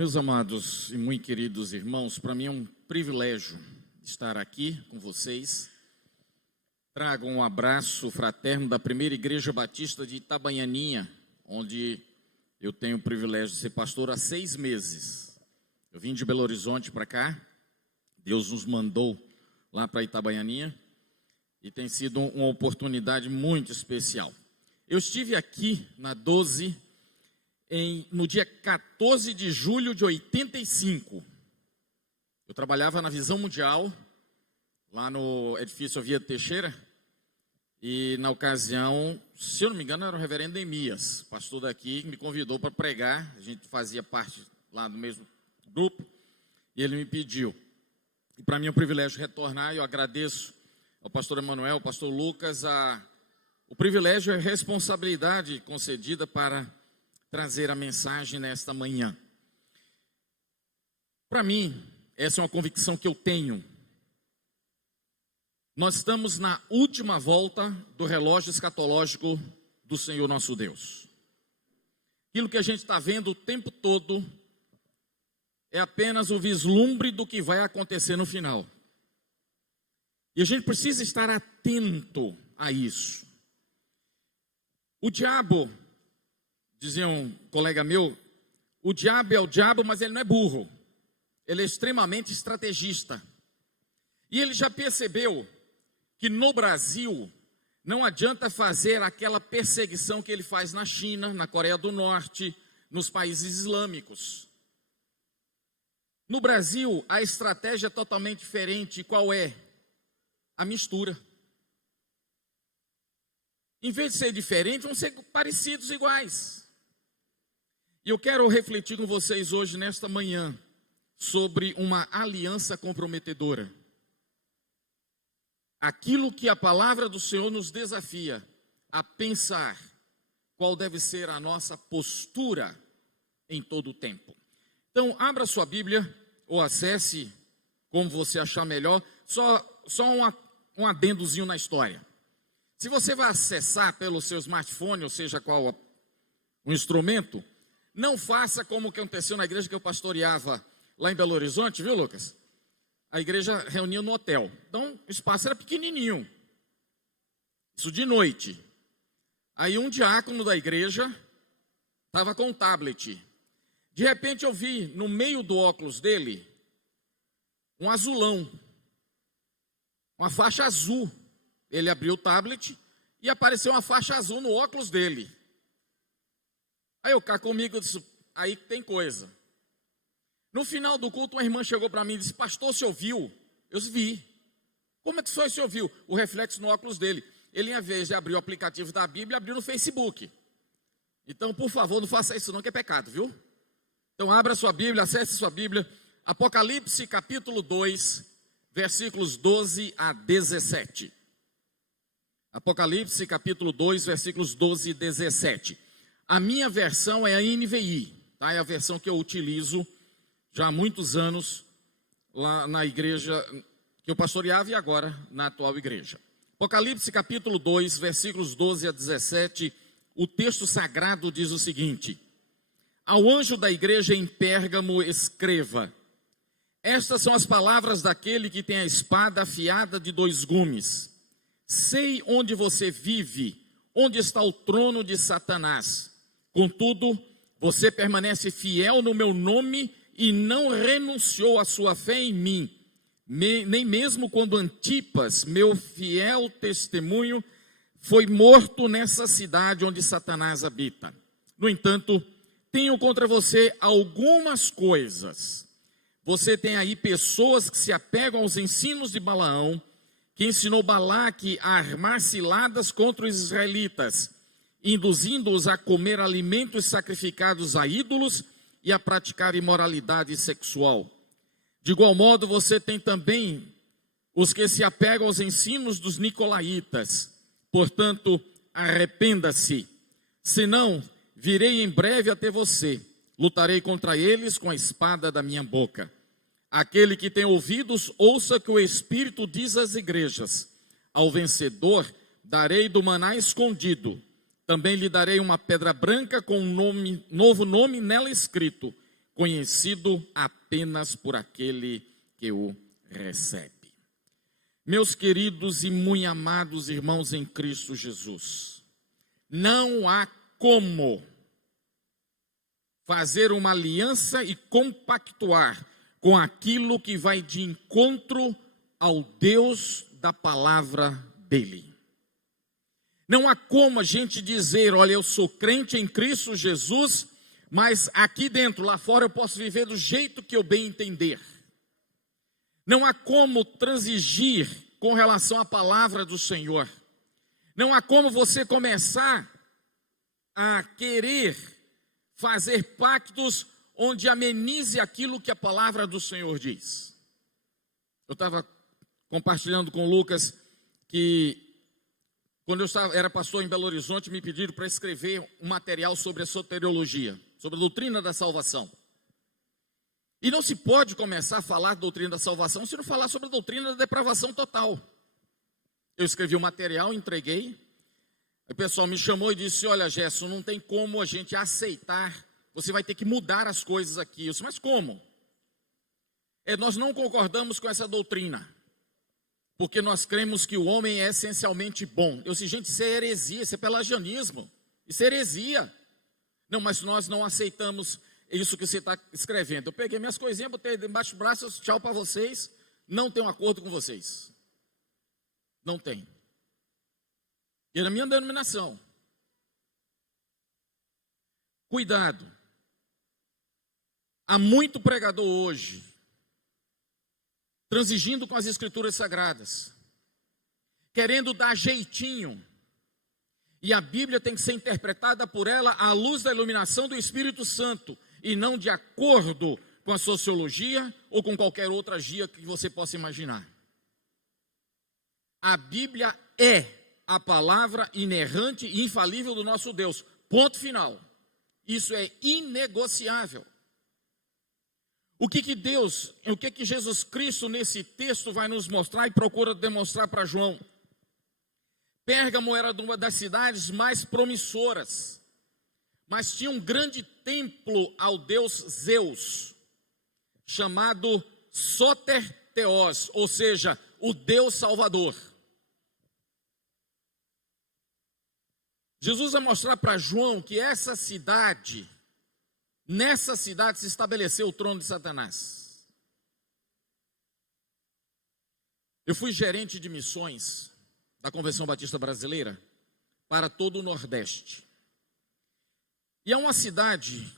Meus amados e muito queridos irmãos, para mim é um privilégio estar aqui com vocês. Trago um abraço fraterno da Primeira Igreja Batista de Itabaianinha, onde eu tenho o privilégio de ser pastor há 6 meses. Eu vim de Belo Horizonte para cá, Deus nos mandou lá para Itabaianinha e tem sido uma oportunidade muito especial. Eu estive aqui na 12 no dia 14 de julho de 85, eu trabalhava na Visão Mundial, lá no edifício Via Teixeira, e na ocasião, se eu não me engano, era o reverendo Emias, pastor daqui, que me convidou para pregar. A gente fazia parte lá do mesmo grupo, e ele me pediu. E para mim é um privilégio retornar, e eu agradeço ao pastor Emanuel, ao pastor Lucas, o privilégio e a responsabilidade concedida para trazer a mensagem nesta manhã. Para mim, essa é uma convicção que eu tenho. Nós estamos na última volta do relógio escatológico do Senhor nosso Deus. Aquilo que a gente está vendo o tempo todo é apenas o vislumbre do que vai acontecer no final. E a gente precisa estar atento a isso. O diabo, dizia um colega meu, o diabo é o diabo, mas ele não é burro. Ele é extremamente estrategista. E ele já percebeu que no Brasil não adianta fazer aquela perseguição que ele faz na China, na Coreia do Norte, nos países islâmicos. No Brasil, a estratégia é totalmente diferente. Qual é? A mistura. Em vez de ser diferente, vão ser parecidos, iguais. E eu quero refletir com vocês hoje, nesta manhã, sobre uma aliança comprometedora. Aquilo que a palavra do Senhor nos desafia a pensar qual deve ser a nossa postura em todo o tempo. Então, abra sua Bíblia ou acesse como você achar melhor. Só um adendozinho na história. Se você vai acessar pelo seu smartphone, ou seja, qual o instrumento, não faça como o que aconteceu na igreja que eu pastoreava lá em Belo Horizonte, viu, Lucas? A igreja reunia no hotel. Então, o espaço era pequenininho. Isso de noite. Aí um diácono da igreja estava com um tablet. De repente eu vi no meio do óculos dele um azulão. Uma faixa azul. Ele abriu o tablet e apareceu uma faixa azul no óculos dele. Aí eu cá comigo disse, aí tem coisa. No final do culto, uma irmã chegou para mim e disse, pastor, você ouviu? Eu vi. Como é que foi você ouviu? O reflexo no óculos dele. Ele, em vez de abrir o aplicativo da Bíblia, abriu no Facebook. Então, por favor, não faça isso não, que é pecado, viu? Então, abra sua Bíblia, acesse sua Bíblia. Apocalipse, capítulo 2, versículos 12 a 17. Apocalipse, capítulo 2, versículos 12 e 17. A minha versão é a NVI, tá? É a versão que eu utilizo já há muitos anos lá na igreja que eu pastoreava e agora na atual igreja. Apocalipse capítulo 2, versículos 12 a 17, o texto sagrado diz o seguinte: ao anjo da igreja em Pérgamo escreva, estas são as palavras daquele que tem a espada afiada de 2 gumes. Sei onde você vive, onde está o trono de Satanás. Contudo, você permanece fiel no meu nome e não renunciou à sua fé em mim, nem mesmo quando Antipas, meu fiel testemunho, foi morto nessa cidade onde Satanás habita. No entanto, tenho contra você algumas coisas. Você tem aí pessoas que se apegam aos ensinos de Balaão, que ensinou Balaque a armar ciladas contra os israelitas, induzindo-os a comer alimentos sacrificados a ídolos e a praticar imoralidade sexual. De igual modo, você tem também os que se apegam aos ensinos dos nicolaítas. Portanto, arrependa-se, senão virei em breve até você, lutarei contra eles com a espada da minha boca. Aquele que tem ouvidos, ouça o que o Espírito diz às igrejas. Ao vencedor, darei do maná escondido. Também lhe darei uma pedra branca com um novo nome nela escrito, conhecido apenas por aquele que o recebe. Meus queridos e muito amados irmãos em Cristo Jesus, não há como fazer uma aliança e compactuar com aquilo que vai de encontro ao Deus da palavra dele. Não há como a gente dizer, olha, eu sou crente em Cristo Jesus, mas aqui dentro, lá fora eu posso viver do jeito que eu bem entender. Não há como transigir com relação à palavra do Senhor. Não há como você começar a querer fazer pactos onde amenize aquilo que a palavra do Senhor diz. Eu estava compartilhando com o Lucas que quando eu era pastor em Belo Horizonte, me pediram para escrever um material sobre a soteriologia, sobre a doutrina da salvação. E não se pode começar a falar da doutrina da salvação se não falar sobre a doutrina da depravação total. Eu escrevi o material, entreguei. O pessoal me chamou e disse, olha, Gerson, não tem como a gente aceitar, você vai ter que mudar as coisas aqui. Eu disse, mas como? Nós não concordamos com essa doutrina, porque nós cremos que o homem é essencialmente bom. Eu disse, gente, isso é heresia, isso é pelagianismo, isso é heresia. Não, mas nós não aceitamos isso que você está escrevendo. Eu peguei minhas coisinhas, botei debaixo do braço, tchau para vocês, não tenho acordo com vocês. Não tem. E era a minha denominação. Cuidado. Há muito pregador hoje transigindo com as escrituras sagradas, querendo dar jeitinho, e a Bíblia tem que ser interpretada por ela à luz da iluminação do Espírito Santo, e não de acordo com a sociologia ou com qualquer outra gia que você possa imaginar. A Bíblia é a palavra inerrante e infalível do nosso Deus, ponto final. Isso é inegociável. O que Jesus Cristo nesse texto vai nos mostrar e procura demonstrar para João? Pérgamo era uma das cidades mais promissoras, mas tinha um grande templo ao deus Zeus, chamado Soter Theos, ou seja, o Deus Salvador. Jesus vai mostrar para João que nessa cidade se estabeleceu o trono de Satanás. Eu fui gerente de missões da Convenção Batista Brasileira para todo o Nordeste. E há uma cidade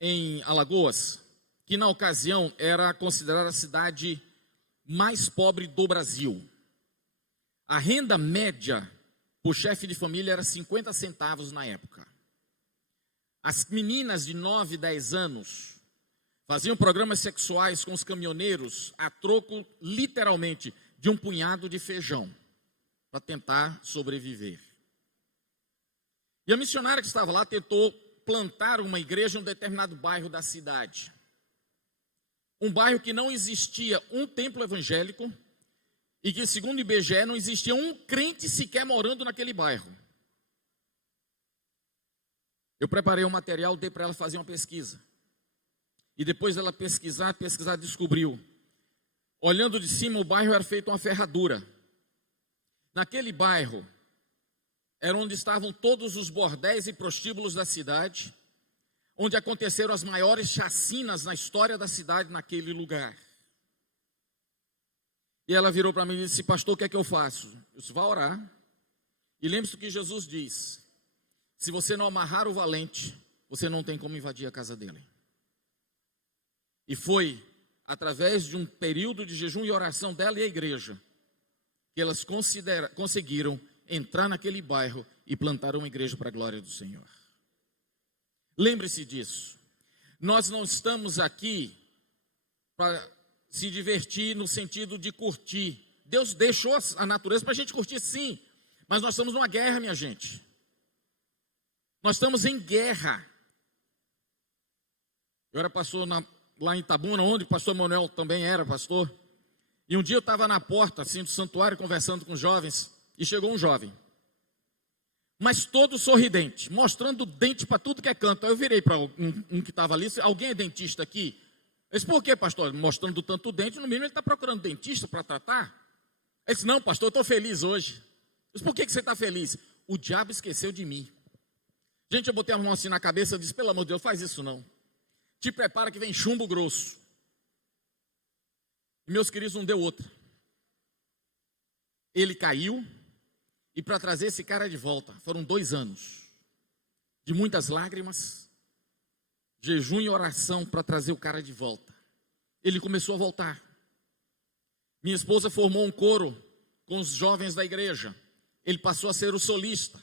em Alagoas que na ocasião era considerada a cidade mais pobre do Brasil. A renda média por chefe de família era 50 centavos na época. As meninas de 9, 10 anos faziam programas sexuais com os caminhoneiros a troco, literalmente, de um punhado de feijão, para tentar sobreviver. E a missionária que estava lá tentou plantar uma igreja em um determinado bairro da cidade. Um bairro que não existia um templo evangélico e que, segundo o IBGE, não existia um crente sequer morando naquele bairro. Eu preparei um material, dei para ela fazer uma pesquisa. E depois dela pesquisar, descobriu. Olhando de cima, o bairro era feito uma ferradura. Naquele bairro, era onde estavam todos os bordéis e prostíbulos da cidade, onde aconteceram as maiores chacinas na história da cidade naquele lugar. E ela virou para mim e disse, pastor, o que é que eu faço? Eu disse, vá orar. E lembre-se do que Jesus diz. Se você não amarrar o valente, você não tem como invadir a casa dele. E foi através de um período de jejum e oração dela e a igreja, que elas conseguiram entrar naquele bairro e plantar uma igreja para a glória do Senhor. Lembre-se disso. Nós não estamos aqui para se divertir no sentido de curtir. Deus deixou a natureza para a gente curtir, sim, mas nós estamos numa guerra, minha gente. Nós estamos em guerra. Eu era pastor lá em Itabuna, onde o pastor Manuel também era pastor. E um dia eu estava na porta assim, do santuário conversando com os jovens, e chegou um jovem. mas todo sorridente, mostrando dente para tudo que é canto. Aí eu virei para um que estava ali, alguém é dentista aqui? Eu disse, por que, pastor? Mostrando tanto dente, no mínimo ele está procurando dentista para tratar. Ele disse, não, pastor, eu estou feliz hoje. Eu disse, por que você está feliz? O diabo esqueceu de mim. Gente, eu botei a mão assim na cabeça e disse, pelo amor de Deus, faz isso não. Te prepara que vem chumbo grosso. E meus queridos, não deu outra. Ele caiu, e para trazer esse cara de volta, foram 2 anos, de muitas lágrimas, jejum e oração para trazer o cara de volta. Ele começou a voltar. Minha esposa formou um coro com os jovens da igreja. Ele passou a ser o solista.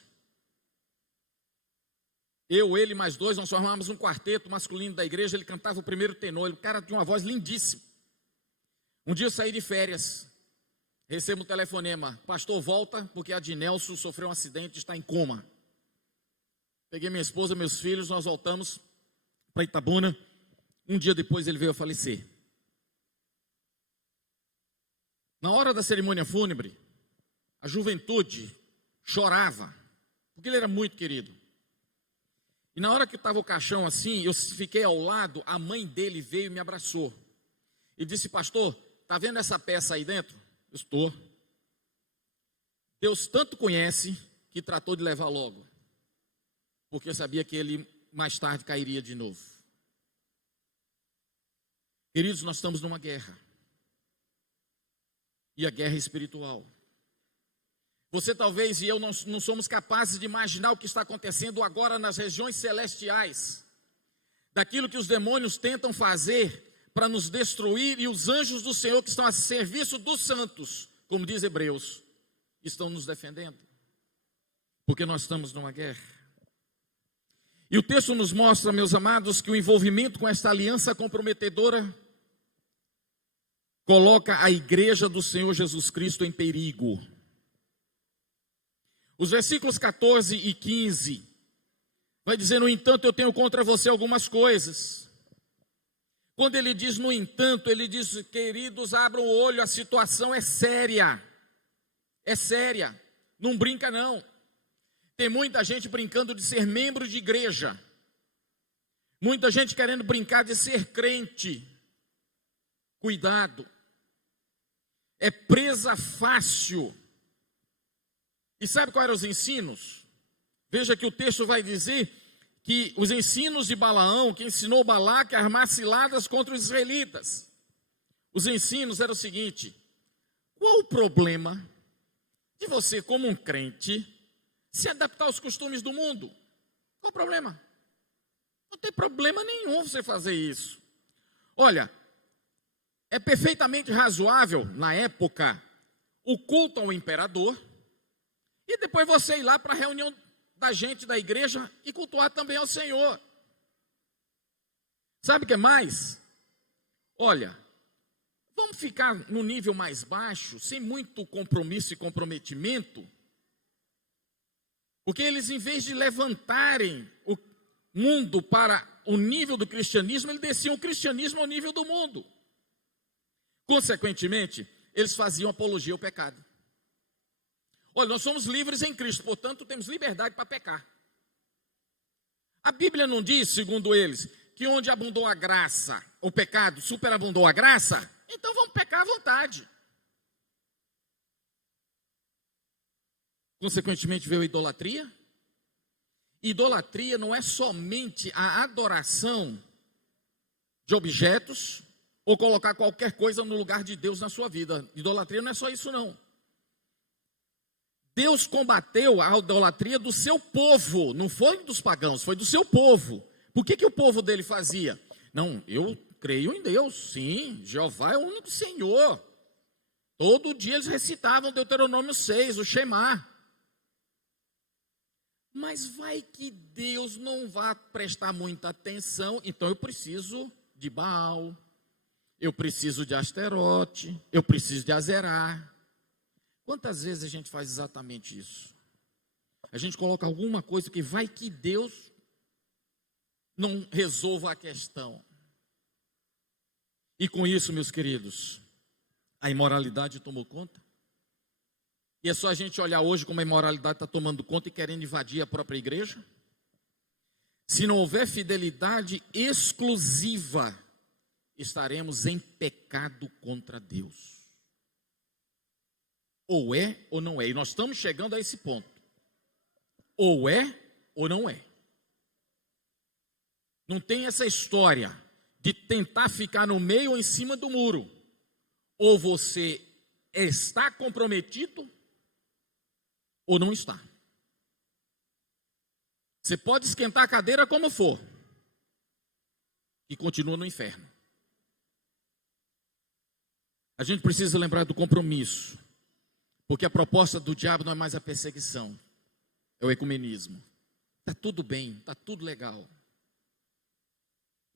Eu, ele mais 2, nós formávamos um quarteto masculino da igreja. Ele cantava o primeiro tenor. O cara tinha uma voz lindíssima. Um dia eu saí de férias, recebo um telefonema, pastor, volta, porque a Dinelso sofreu um acidente, está em coma. Peguei minha esposa, meus filhos, nós voltamos para Itabuna. Um dia depois ele veio a falecer. Na hora da cerimônia fúnebre, a juventude chorava, porque ele era muito querido. E na hora que estava o caixão assim, eu fiquei ao lado, a mãe dele veio e me abraçou. E disse, pastor, está vendo essa peça aí dentro? Eu estou. Deus tanto conhece que tratou de levar logo, porque sabia que ele mais tarde cairia de novo. Queridos, nós estamos numa guerra. E a guerra é espiritual. Você talvez e eu não somos capazes de imaginar o que está acontecendo agora nas regiões celestiais. Daquilo que os demônios tentam fazer para nos destruir, e os anjos do Senhor que estão a serviço dos santos, como diz Hebreus, estão nos defendendo, porque nós estamos numa guerra. E o texto nos mostra, meus amados, que o envolvimento com esta aliança comprometedora coloca a igreja do Senhor Jesus Cristo em perigo. Os versículos 14 e 15 vai dizer, no entanto, eu tenho contra você algumas coisas. Quando ele diz, no entanto, ele diz, queridos, abram o olho, a situação é séria. É séria. Não brinca não. Tem muita gente brincando de ser membro de igreja. Muita gente querendo brincar de ser crente. Cuidado. É presa fácil. E sabe quais eram os ensinos? Veja que o texto vai dizer que os ensinos de Balaão, que ensinou Balaque a armar ciladas contra os israelitas. Os ensinos eram o seguinte: qual o problema de você, como um crente, se adaptar aos costumes do mundo? Qual o problema? Não tem problema nenhum você fazer isso. Olha, é perfeitamente razoável, na época, o culto ao imperador, e depois você ir lá para a reunião da gente da igreja e cultuar também ao Senhor. Sabe o que mais? Olha, vamos ficar no nível mais baixo, sem muito compromisso e comprometimento, porque eles, em vez de levantarem o mundo para o nível do cristianismo, eles desciam o cristianismo ao nível do mundo. Consequentemente, eles faziam apologia ao pecado. Olha, nós somos livres em Cristo, portanto, temos liberdade para pecar. A Bíblia não diz, segundo eles, que onde abundou a graça, o pecado superabundou a graça, então vamos pecar à vontade. Consequentemente, veio a idolatria. Idolatria não é somente a adoração de objetos ou colocar qualquer coisa no lugar de Deus na sua vida. Idolatria não é só isso, não. Deus combateu a idolatria do seu povo, não foi dos pagãos, foi do seu povo. Por que o povo dele fazia? Não, eu creio em Deus, sim, Jeová é o único Senhor. Todo dia eles recitavam Deuteronômio 6, o Shema. Mas vai que Deus não vai prestar muita atenção, então eu preciso de Baal, eu preciso de Asterote, eu preciso de Azerá. Quantas vezes a gente faz exatamente isso? A gente coloca alguma coisa que vai que Deus não resolva a questão. E com isso, meus queridos, a imoralidade tomou conta. E é só a gente olhar hoje como a imoralidade está tomando conta e querendo invadir a própria igreja. Se não houver fidelidade exclusiva, estaremos em pecado contra Deus. Ou é ou não é. E nós estamos chegando a esse ponto. Ou é ou não é. Não tem essa história de tentar ficar no meio ou em cima do muro. Ou você está comprometido ou não está. Você pode esquentar a cadeira como for e continua no inferno. A gente precisa lembrar do compromisso, porque a proposta do diabo não é mais a perseguição, é o ecumenismo. Está tudo bem, está tudo legal.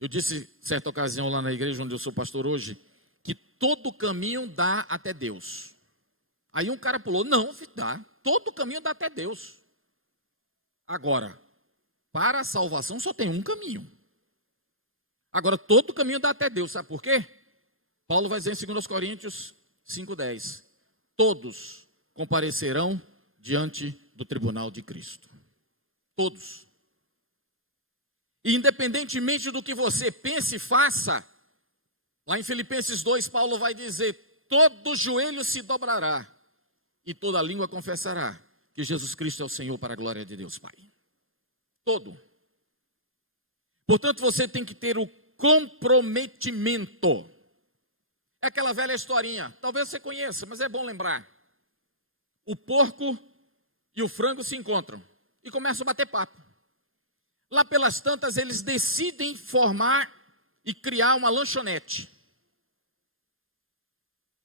Eu disse, certa ocasião lá na igreja onde eu sou pastor hoje, que todo caminho dá até Deus. Aí um cara pulou, não, dá, todo caminho dá até Deus. Agora, para a salvação só tem um caminho. Agora, todo caminho dá até Deus, sabe por quê? Paulo vai dizer em 2 Coríntios 5,10: todos comparecerão diante do tribunal de Cristo. Todos. E independentemente do que você pense e faça, lá em Filipenses 2, Paulo vai dizer: todo joelho se dobrará e toda língua confessará que Jesus Cristo é o Senhor, para a glória de Deus Pai. Todo. Portanto, você tem que ter o comprometimento. É aquela velha historinha, talvez você conheça, mas é bom lembrar. O porco e o frango se encontram e começam a bater papo. Lá pelas tantas, eles decidem formar e criar uma lanchonete.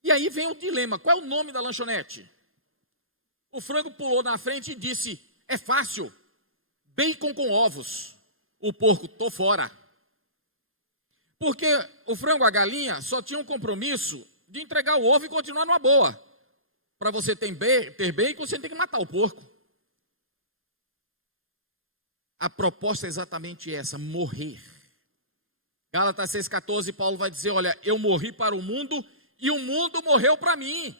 E aí vem o dilema: qual é o nome da lanchonete? O frango pulou na frente e disse: é fácil, bacon com ovos. O porco: tô fora. Porque o frango e a galinha só tinham um compromisso de entregar o ovo e continuar numa boa. Para você ter bacon, você tem que matar o porco. A proposta é exatamente essa: morrer. Gálatas 6,14, Paulo vai dizer: olha, eu morri para o mundo e o mundo morreu para mim.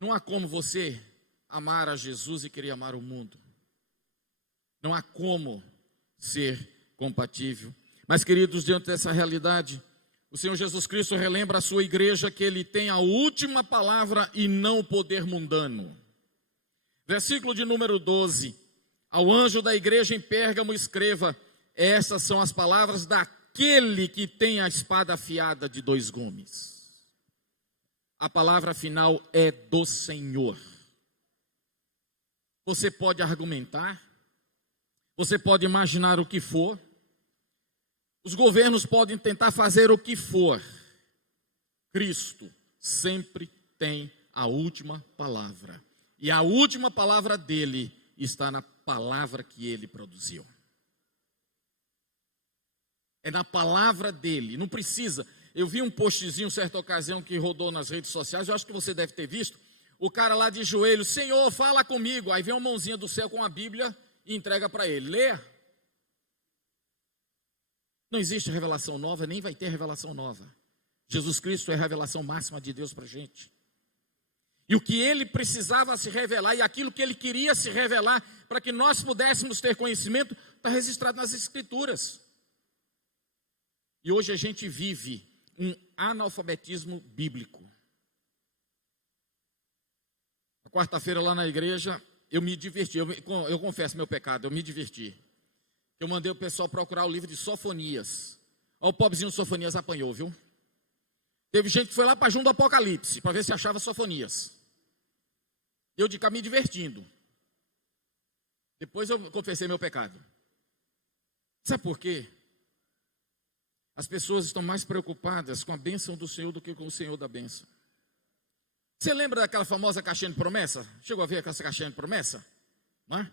Não há como você amar a Jesus e querer amar o mundo. Não há como ser compatível. Mas, queridos, diante dessa realidade, o Senhor Jesus Cristo relembra a sua igreja que Ele tem a última palavra e não o poder mundano. Versículo de número 12: ao anjo da igreja em Pérgamo escreva: estas são as palavras daquele que tem a espada afiada de 2 gumes. A palavra final é do Senhor. Você pode argumentar, você pode imaginar o que for, os governos podem tentar fazer o que for. Cristo sempre tem a última palavra. E a última palavra dele está na palavra que ele produziu. É na palavra dele, não precisa. Eu vi um postzinho, certa ocasião, que rodou nas redes sociais, eu acho que você deve ter visto. O cara lá de joelho: Senhor, fala comigo. Aí vem uma mãozinha do céu com a Bíblia e entrega para ele: leia. Não existe revelação nova, nem vai ter revelação nova. Jesus Cristo é a revelação máxima de Deus para a gente. E o que ele precisava se revelar, e aquilo que ele queria se revelar, para que nós pudéssemos ter conhecimento, está registrado nas Escrituras. E hoje a gente vive um analfabetismo bíblico. Na quarta-feira lá na igreja, eu me diverti, eu confesso meu pecado, eu me diverti. Eu mandei o pessoal procurar o livro de Sofonias. Olha, o pobrezinho Sofonias apanhou, viu? Teve gente que foi lá para junto do Apocalipse, para ver se achava Sofonias. Eu de cá me divertindo. Depois eu confessei meu pecado. Sabe por quê? As pessoas estão mais preocupadas com a bênção do Senhor do que com o Senhor da bênção. Você lembra daquela famosa caixinha de promessa? Chegou a ver essa caixinha de promessa? Não é?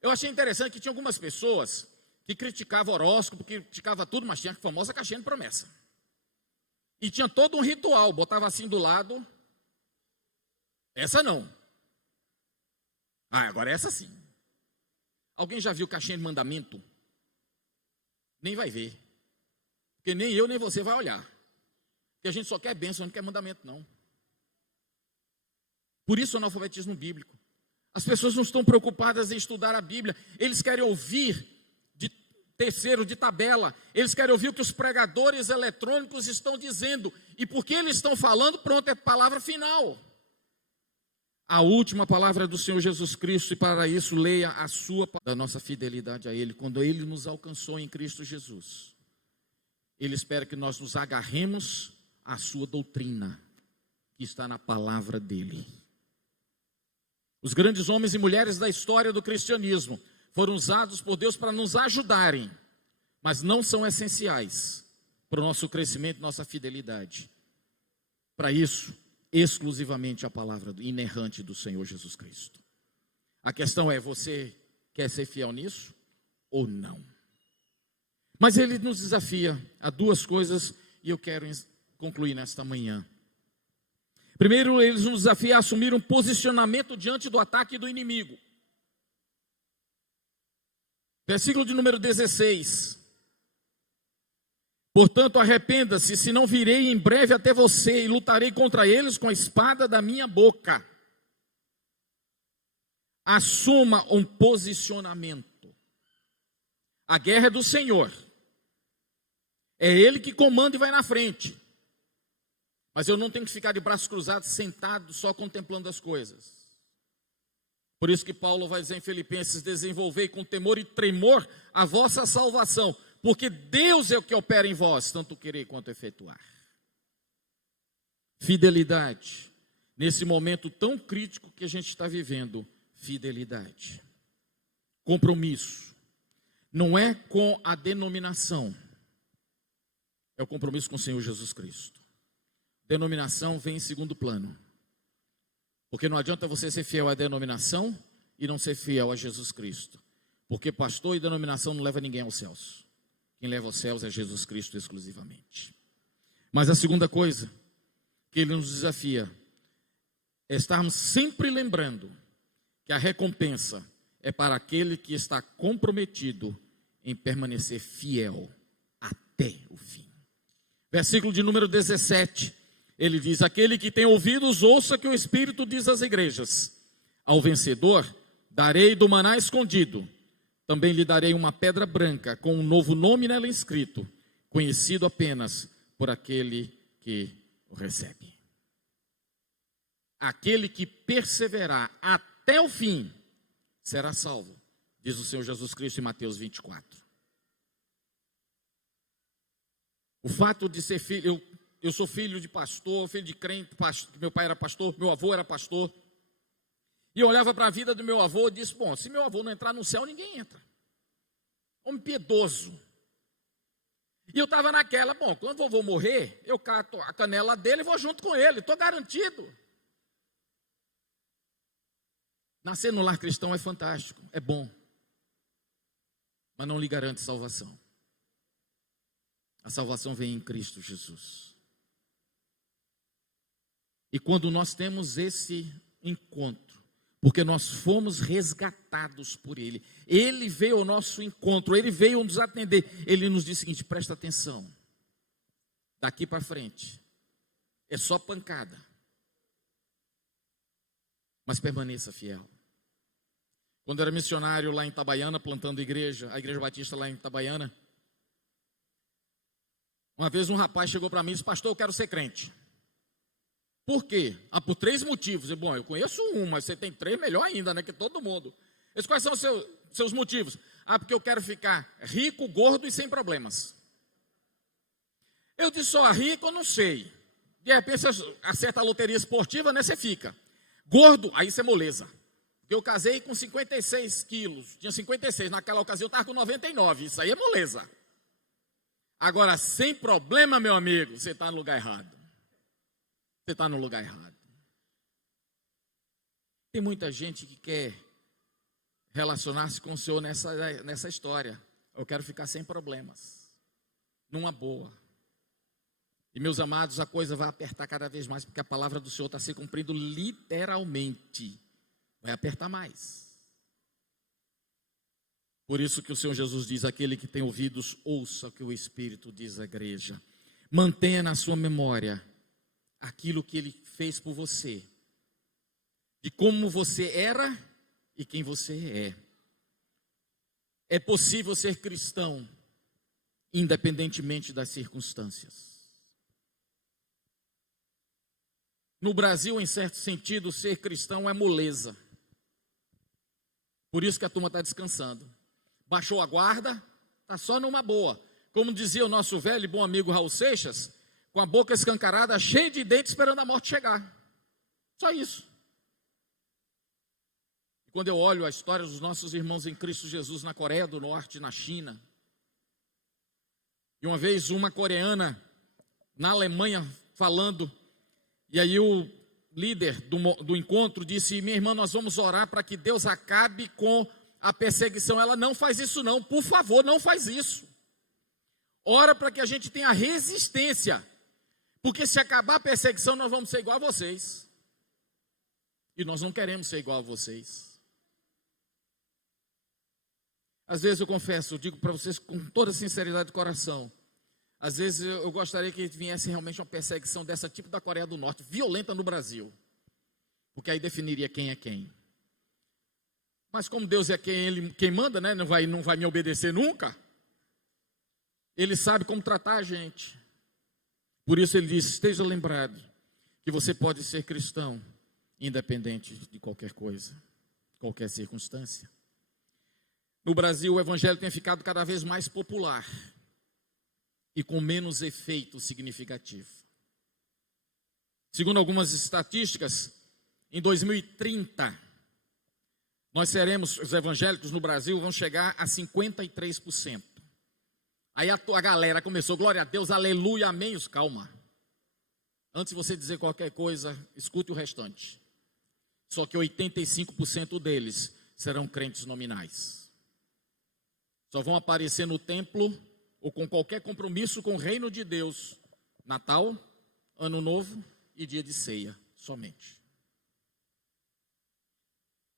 Eu achei interessante que tinha algumas pessoas que criticavam horóscopo, que criticavam tudo, mas tinha a famosa caixinha de promessa. E tinha todo um ritual, botava assim do lado. Essa não. Agora essa sim. Alguém já viu caixinha de mandamento? Nem vai ver. Porque nem eu nem você vai olhar. Porque a gente só quer bênção, não quer mandamento não. Por isso o analfabetismo bíblico. As pessoas não estão preocupadas em estudar a Bíblia. Eles querem ouvir de terceiro, de tabela. Eles querem ouvir o que os pregadores eletrônicos estão dizendo. E porque eles estão falando, pronto, é palavra final. A última palavra é do Senhor Jesus Cristo, e para isso leia a sua, da nossa fidelidade a Ele. Quando Ele nos alcançou em Cristo Jesus, Ele espera que nós nos agarremos à sua doutrina, que está na palavra dEle. Os grandes homens e mulheres da história do cristianismo foram usados por Deus para nos ajudarem, mas não são essenciais para o nosso crescimento e nossa fidelidade. Para isso, exclusivamente a palavra inerrante do Senhor Jesus Cristo. A questão é, você quer ser fiel nisso ou não? Mas Ele nos desafia a duas coisas, e eu quero concluir nesta manhã. Primeiro, Ele nos desafia a assumir um posicionamento diante do ataque do inimigo. Versículo de número 16. Portanto, arrependa-se, senão virei em breve até você e lutarei contra eles com a espada da minha boca. Assuma um posicionamento. A guerra é do Senhor. É Ele que comanda e vai na frente. Mas eu não tenho que ficar de braços cruzados, sentado, só contemplando as coisas. Por isso que Paulo vai dizer em Filipenses: desenvolvei com temor e tremor a vossa salvação, porque Deus é o que opera em vós, tanto querer quanto efetuar. Fidelidade. Nesse momento tão crítico que a gente está vivendo, fidelidade. Compromisso. Não é com a denominação, é o compromisso com o Senhor Jesus Cristo. Denominação vem em segundo plano. Porque não adianta você ser fiel à denominação e não ser fiel a Jesus Cristo. Porque pastor e denominação não leva ninguém aos céus. Quem leva aos céus é Jesus Cristo exclusivamente. Mas a segunda coisa que Ele nos desafia é estarmos sempre lembrando que a recompensa é para aquele que está comprometido em permanecer fiel até o fim. Versículo de número 17. Ele diz: aquele que tem ouvidos, ouça que o Espírito diz às igrejas. Ao vencedor, darei do maná escondido. Também lhe darei uma pedra branca, com um novo nome nela inscrito, conhecido apenas por aquele que o recebe. Aquele que perseverar até o fim, será salvo, diz o Senhor Jesus Cristo em Mateus 24. O fato de ser filho... Eu sou filho de pastor, filho de crente, meu pai era pastor, meu avô era pastor. E eu olhava para a vida do meu avô e disse: bom, se meu avô não entrar no céu, ninguém entra. Homem piedoso. E eu estava naquela, bom, quando o vovô morrer, eu cato a canela dele e vou junto com ele, estou garantido. Nascer no lar cristão é fantástico, é bom. Mas não lhe garante salvação. A salvação vem em Cristo Jesus. E quando nós temos esse encontro, porque nós fomos resgatados por Ele, Ele veio ao nosso encontro, Ele veio nos atender, Ele nos diz o seguinte: presta atenção, daqui para frente, é só pancada, mas permaneça fiel. Quando eu era missionário lá em Itabaiana, plantando a igreja batista lá em Itabaiana, uma vez um rapaz chegou para mim e disse: pastor, eu quero ser crente. Por quê? Por 3 motivos. Bom, eu conheço um, mas você tem 3, melhor ainda, né? Que todo mundo. Quais são os seus motivos? Porque eu quero ficar rico, gordo e sem problemas. Eu disse: só rico, eu não sei. De repente, você acerta a loteria esportiva, né? Você fica. Gordo, aí você é moleza. Eu casei com 56 quilos. Tinha 56, naquela ocasião eu estava com 99. Isso aí é moleza. Agora, sem problema, meu amigo, você está no lugar errado. Você está no lugar errado. Tem muita gente que quer relacionar-se com o Senhor nessa história. Eu quero ficar sem problemas, numa boa. E meus amados, a coisa vai apertar cada vez mais, porque a palavra do Senhor está se cumprindo literalmente. Vai apertar mais. Por isso que o Senhor Jesus diz: aquele que tem ouvidos, ouça o que o Espírito diz à igreja. Mantenha na sua memória aquilo que Ele fez por você. de como você era e quem você é. É possível ser cristão, independentemente das circunstâncias. No Brasil, em certo sentido, ser cristão é moleza. Por isso que a turma está descansando. Baixou a guarda, está só numa boa. Como dizia o nosso velho e bom amigo Raul Seixas, com a boca escancarada, cheio de dentes, esperando a morte chegar. Só isso. E quando eu olho a história dos nossos irmãos em Cristo Jesus na Coreia do Norte, na China, e uma vez uma coreana na Alemanha falando, e aí o líder do encontro disse: minha irmã, nós vamos orar para que Deus acabe com a perseguição. Ela: não faz isso não, por favor, não faz isso. Ora para que a gente tenha resistência, porque se acabar a perseguição nós vamos ser igual a vocês, e nós não queremos ser igual a vocês. Às vezes eu confesso, eu digo para vocês com toda sinceridade de coração, às vezes eu gostaria que viesse realmente uma perseguição dessa tipo da Coreia do Norte, violenta no Brasil, porque aí definiria quem é quem. Mas como Deus é quem manda, né? não vai me obedecer nunca, Ele sabe como tratar a gente. Por isso Ele diz: esteja lembrado que você pode ser cristão, independente de qualquer coisa, qualquer circunstância. No Brasil, o evangelho tem ficado cada vez mais popular e com menos efeito significativo. Segundo algumas estatísticas, em 2030, os evangélicos no Brasil vão chegar a 53%. Aí a galera começou: glória a Deus, aleluia, amém. Calma. Antes de você dizer qualquer coisa, escute o restante. Só que 85% deles serão crentes nominais. Só vão aparecer no templo ou com qualquer compromisso com o reino de Deus, Natal, Ano Novo e dia de ceia, somente.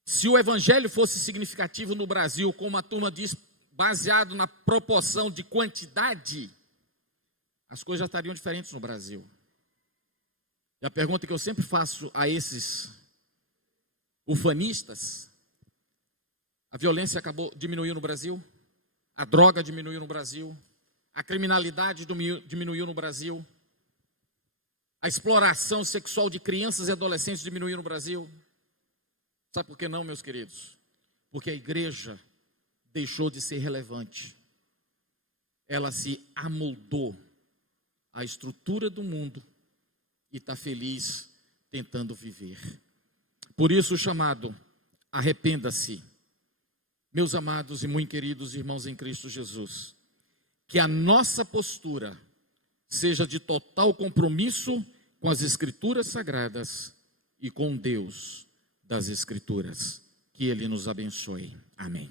Se o evangelho fosse significativo no Brasil, como a turma diz, baseado na proporção de quantidade, as coisas já estariam diferentes no Brasil. E a pergunta que eu sempre faço a esses ufanistas: a violência diminuiu no Brasil? A droga diminuiu no Brasil? A criminalidade diminuiu no Brasil? A exploração sexual de crianças e adolescentes diminuiu no Brasil? Sabe por que não, meus queridos? Porque a igreja deixou de ser relevante. Ela se amoldou à estrutura do mundo e está feliz tentando viver. Por isso o chamado: arrependa-se. Meus amados e muito queridos irmãos em Cristo Jesus, que a nossa postura seja de total compromisso com as Escrituras Sagradas e com Deus das Escrituras. Que Ele nos abençoe. Amém.